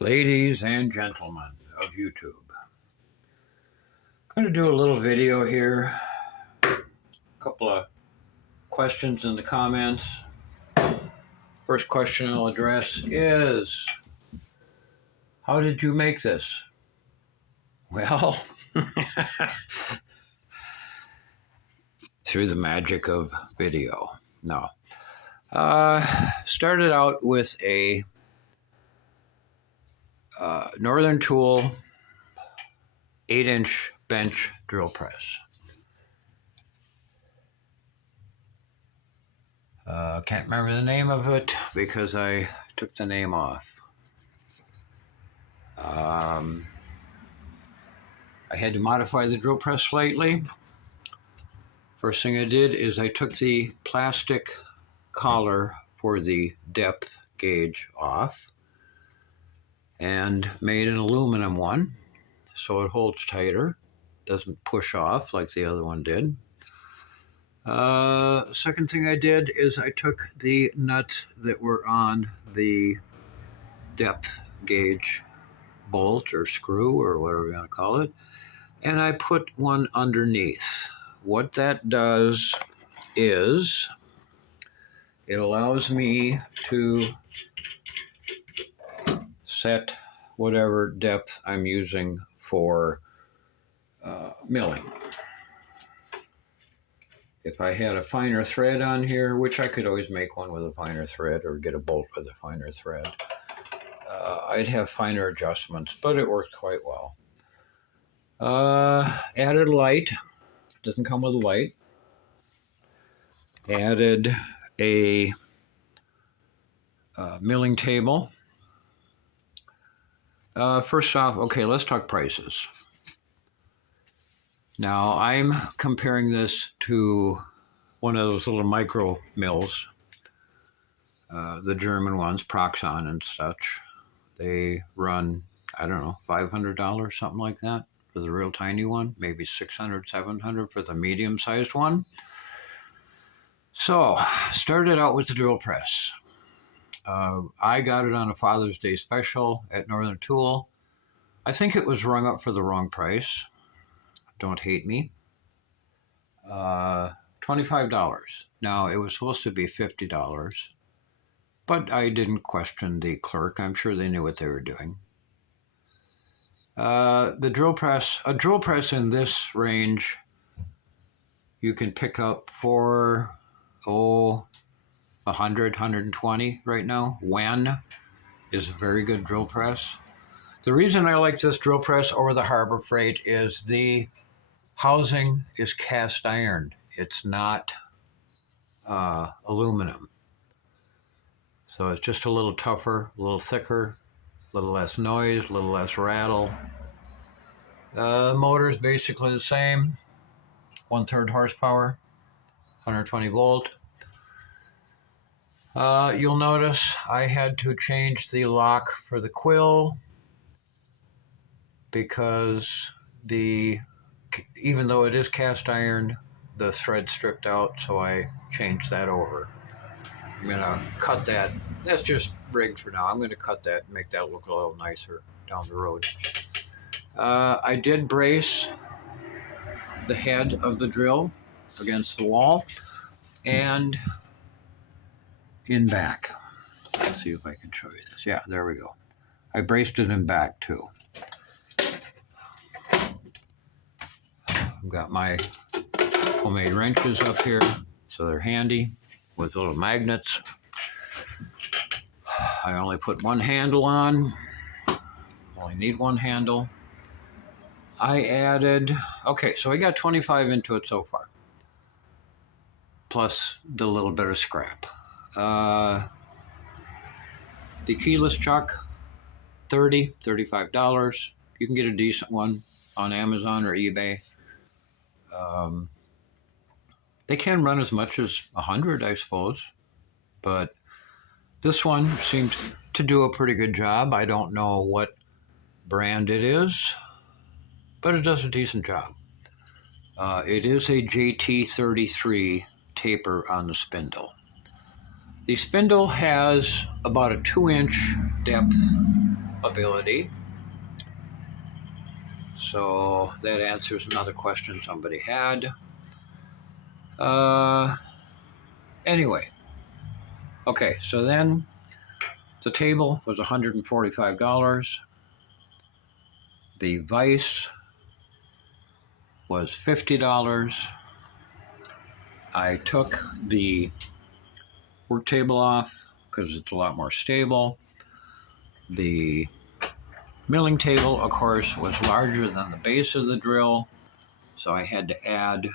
Ladies and gentlemen of YouTube, I'm going to do a little video here. A couple of questions in the comments. First question I'll address is, how did you make this? Well, through the magic of video. No. Started out with a Northern Tool 8-inch bench drill press. Can't remember the name of it because I took the name off. I had to modify the drill press slightly. First thing I did is I took the plastic collar for the depth gauge off and made an aluminum one so it holds tighter, doesn't push off like the other one did. Second thing I did is I took the nuts that were on the depth gauge bolt or screw or whatever you want to call it, and I put one underneath. What that does is it allows me to set whatever depth I'm using for milling. If I had a finer thread on here, which I could always make one with a finer thread or get a bolt with a finer thread, I'd have finer adjustments, but it worked quite well. Added light. Doesn't come with a light. Added a milling table. First off, okay, let's talk prices. Now, I'm comparing this to one of those little micro mills, the German ones, Proxon and such. They run, I don't know, $500, something like that for the real tiny one, maybe $600, $700 for the medium-sized one. So, started out with the drill press. I got it on a Father's Day special at Northern Tool. I think it was rung up for the wrong price. Don't hate me. $25. Now, it was supposed to be $50, but I didn't question the clerk. I'm sure they knew what they were doing. The drill press, a drill press in this range, you can pick up for, 100, 120 right now. Wen is a very good drill press. The reason I like this drill press over the Harbor Freight is the housing is cast iron. It's not aluminum. So it's just a little tougher, a little thicker, a little less noise, a little less rattle. Motor is basically the same, 1/3 horsepower, 120 volt. You'll notice I had to change the lock for the quill because even though it is cast iron, the thread stripped out, so I changed that over. I'm going to cut that. That's just rigged for now. I'm going to cut that and make that look a little nicer down the road. I did brace the head of the drill against the wall and in back. Let's see if I can show you this. Yeah, there we go. I braced it in back too. I've got my homemade wrenches up here, so they're handy with little magnets. I only put one handle on. Only need one handle. I added, okay, so I got 25 into it so far, plus the little bit of scrap. The keyless chuck, $35. You can get a decent one on Amazon or eBay. They can run as much as 100, I suppose, but this one seems to do a pretty good job. I don't know what brand it is, but it does a decent job. It is a JT33 taper on the spindle. The spindle has about a 2-inch depth ability. So that answers another question somebody had. Anyway, okay, so then the table was $145. The vise was $50. I took the work table off because it's a lot more stable. The milling table, of course, was larger than the base of the drill, so I had to add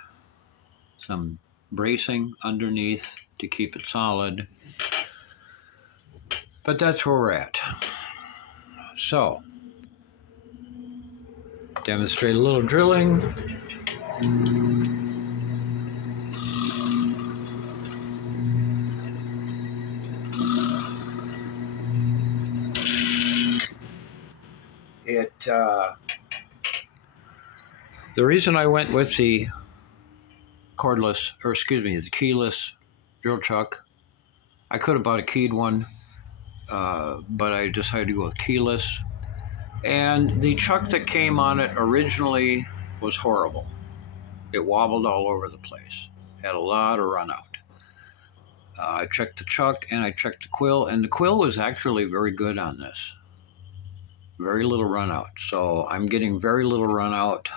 some bracing underneath to keep it solid. But that's where we're at. So, demonstrate a little drilling. The reason I went with the the keyless drill chuck, I could have bought a keyed one, but I decided to go with keyless. And the chuck that came on it originally was horrible. It wobbled all over the place. Had a lot of run out. I checked the chuck and I checked the quill, and the quill was actually very good on this. Very little run out. So I'm getting very little run out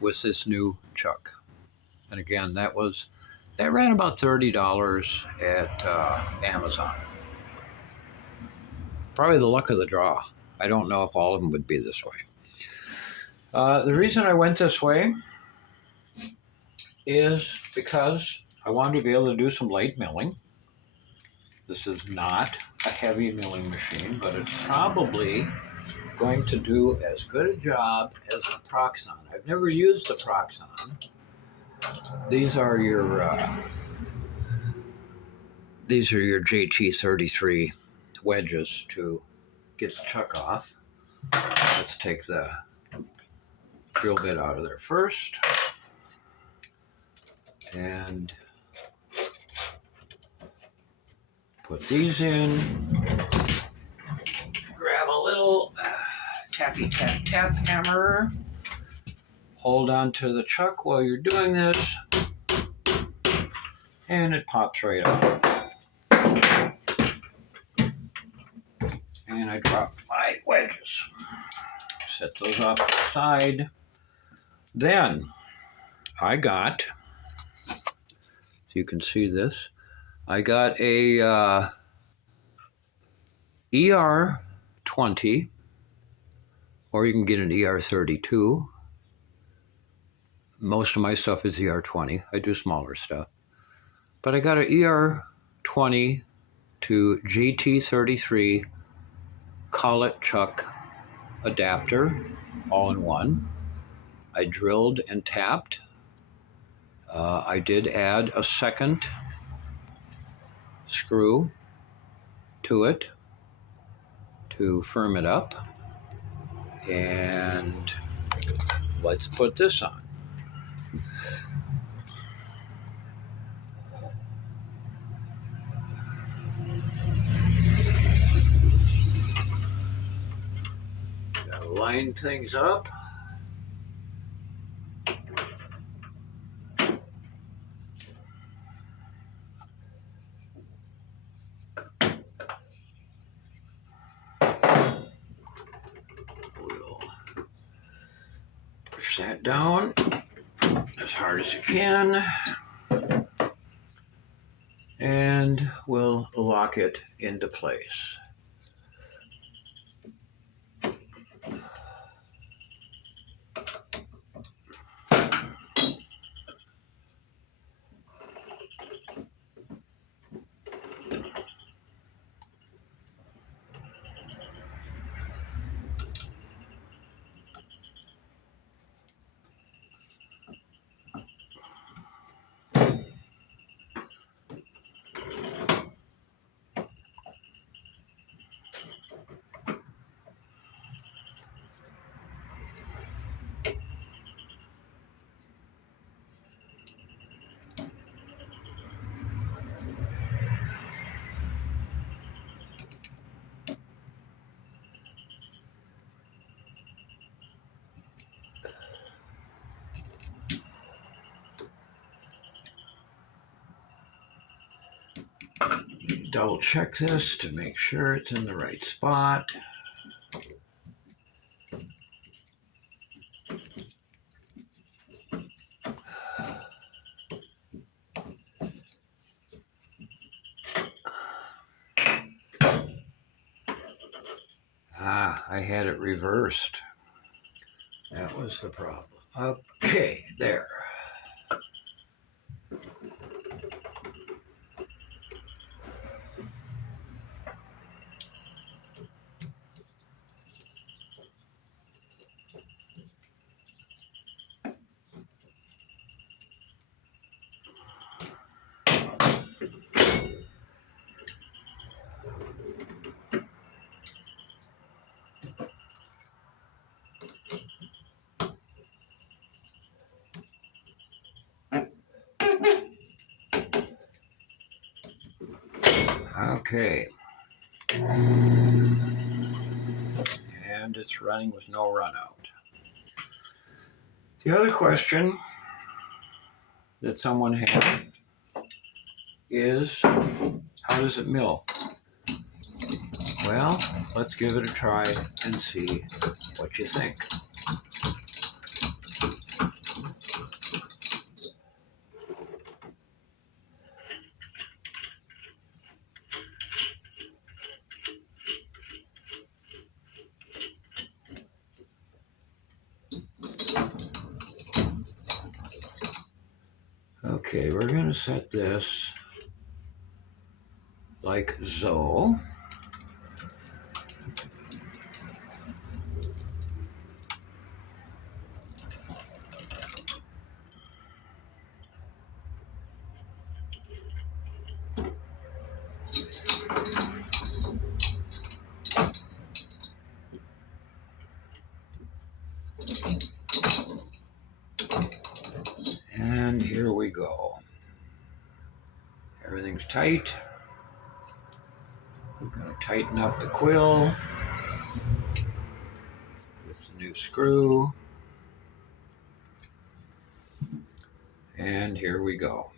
with this new chuck. And again, that ran about $30 at Amazon. Probably the luck of the draw. I don't know if all of them would be this way. The reason I went this way is because I wanted to be able to do some light milling. This is not a heavy milling machine, but it's probably going to do as good a job as the Proxxon. I've never used the Proxxon. These are your JT33 wedges to get the chuck off. Let's take the drill bit out of there first. And put these in. Grab a little tappy tap tap hammer. Hold on to the chuck while you're doing this. And it pops right out. And I dropped my wedges. Set those off to the side. Then I got, so you can see this, I got a ER20, or you can get an ER32. Most of my stuff is ER20. I do smaller stuff. But I got an ER20 to GT33 collet chuck adapter, all in one. I drilled and tapped. I did add a second screw to it to firm it up. And let's put this on. Gotta line things up. We'll push that down as hard as you can. And we'll lock it into place. double check this to make sure it's in the right spot. I had it reversed. That was the problem. Okay, there. Okay. And it's running with no run out. The other question that someone had is, how does it mill? Well, let's give it a try and see what you think. Okay, we're going to set this like so. And here we go. Everything's tight. We're going to tighten up the quill with the new screw. And here we go.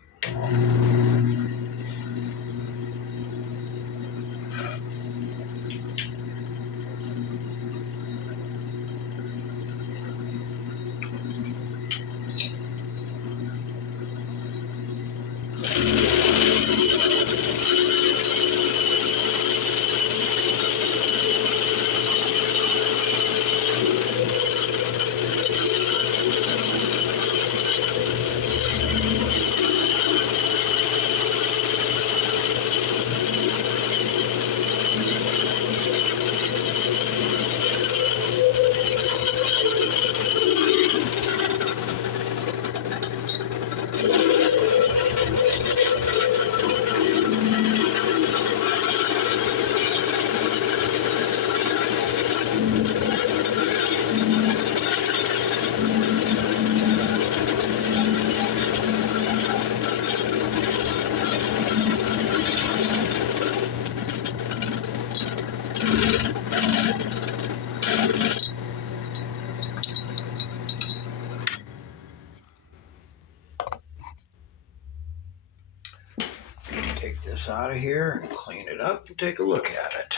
Take this out of here and clean it up and take a look at it.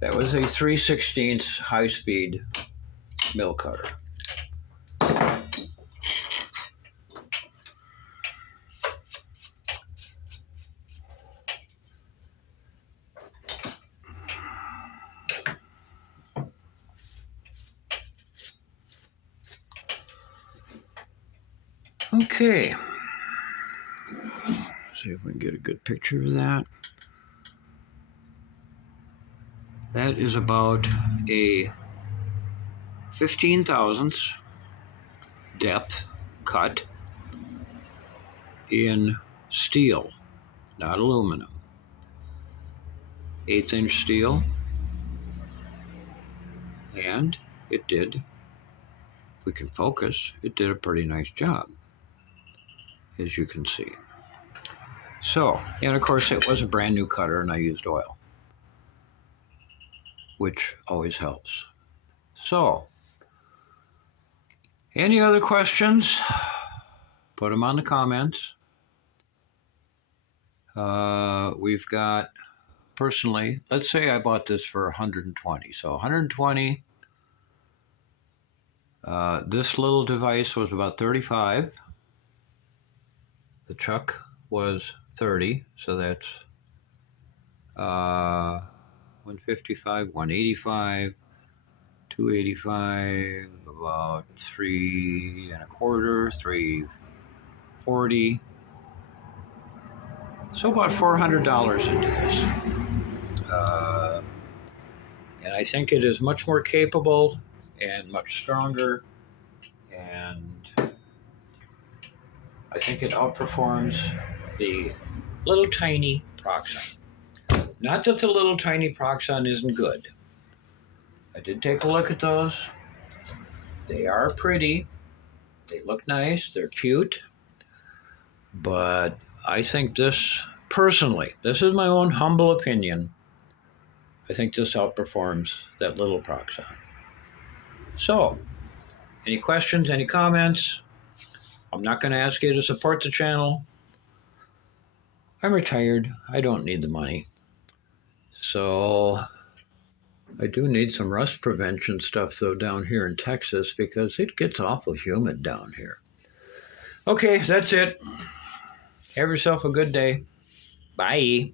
That was a 3/16 high-speed mill cutter. Okay. See if we can get a good picture of that. That is about a 15 thousandths depth cut in steel, not aluminum. 1/8 inch steel. And it did, if we can focus, it did a pretty nice job, as you can see. So, and of course it was a brand new cutter and I used oil, which always helps. So, any other questions? Put them on the comments. We've got, personally, let's say I bought this for 120. So 120. This little device was about 35. The chuck was 30, so that's 155, 185, 285, about 3 1/4, 340. So about $400 into this. And I think it is much more capable and much stronger, and I think it outperforms the little tiny Proxxon. Not that the little tiny Proxxon isn't good. I did take a look at those. They are pretty. They look nice. They're cute. But I think this, personally, this is my own humble opinion, I think this outperforms that little Proxxon. So, any questions, any comments? I'm not going to ask you to support the channel. I'm retired. I don't need the money. So, I do need some rust prevention stuff, though, down here in Texas, because it gets awful humid down here. Okay, that's it. Have yourself a good day. Bye.